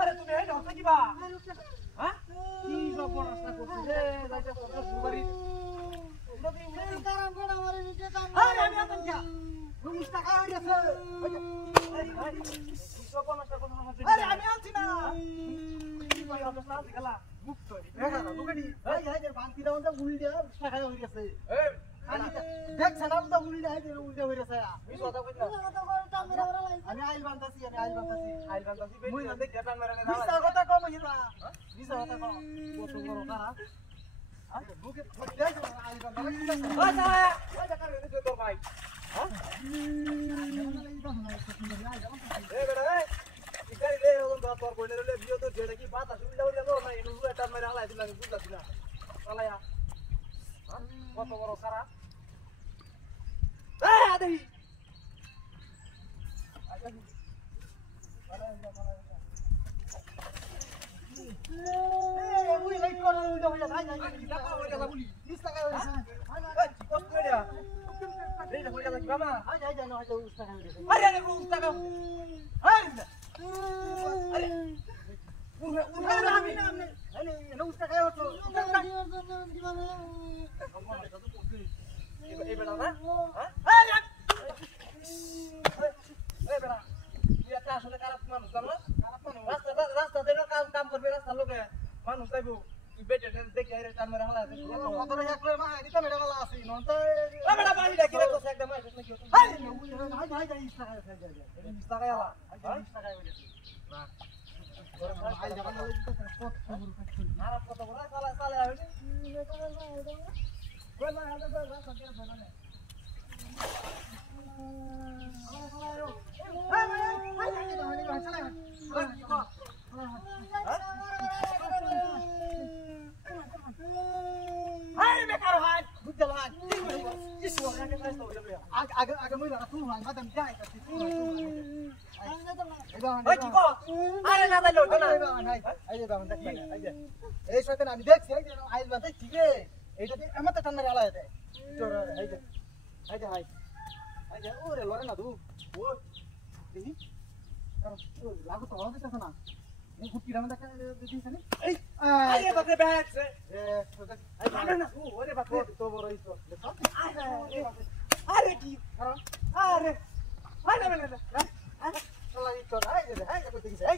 আরে তুমি এই ঢোকা কিবা হ্যাঁ কি খবর রাস্তা করছিস রে যাইতে সরকার সুবারি কারণ বড় মারে নিতে দাম আরে আমি আতন যা 19 টাকা হয়ে গেছে আরে আমি আছি না কি ভাই অবস্থা আছে গেলা মুক্ত দেখা না লুকানি এই এই যে বান্তি দাও না উল্টে টাকা হয়ে গেছে এই দেখ সালাম তো উল্টে আছে উল্টে হয়ে গেছে আমি কথা কই না আমি আইল বান্তাছি মুই না দেখ গেটান মেরে না বিসা কথা কম হিলা বিসা কথা কম কত বড় কারা আচ্ছা বুকে দেখ আইল বান্তাছি আচ্ছা ওই দেখা রে তোর ভাই হ্যাঁ এ বেটা এই ইকাই রে ওন তোর বইনের লে বিও তো যেটা কি বাতা শুনলে হইলো না এনু গেটান মেরে হালাই দিলা বুঝলাছ না চালায়া হ্যাঁ কত বড় কারা এই আদেই মুই লাইট করে উল্টা হইয়া যাই টাকা হইয়া যা বলি 20 টাকা হইছে এই কষ্ট করে রে রে হইয়া যা মামা আই যাই না হইছে 20 টাকা হইছে আরে আরে 20 টাকা আরে আরে উরে আমি না আরে 20 টাকা হতো এই বেটা না হ্যাঁ আরে বেটা তুই একটা আসলে খারাপ মানুষ জানো রাস্তা দেন কাম করবে রাস্তা লোকে মানুষ যাইবো তুই বেটে দেখে আরে টান মেরে হালা কত রে এক মা দিতে মেরে হালা আসি নন তো এ বেটা বাড়ি ডাকি রে তো একদম আসছ নাকি আরে হাই 20 টাকা খাই যায় 20 টাকা আলা 20 টাকা হয়ে গেছে না আই যাবা না কত খবর কাটছ আর কত বড় সালা সালা হইছে কই না আদা রাস্তা দিয়ে ফেলানে আগে মই রাখু হাই মাদাম যাই কাছে ওই কি কো আরে না যাইলো না এই যে বাবা দেখ এই যে এই শয়তান আমি দেখছি এই যে আইল বাতে ঠিক রে এইটাতে এমন তো টান্না আলা আছে তোর এই যে হাই এই যে ওরে লরে না তু ও দেখি আর লাগু তো হবে না এই গুটি রামা দেখা দিছিস না এই আরে বাপরে ব্যাগ সে এই আরে না ও ওরে বাপরে তো বড় হইছো আরে কি আরে আরে না চলা এই তো আই যে এই দেখো দেখি এই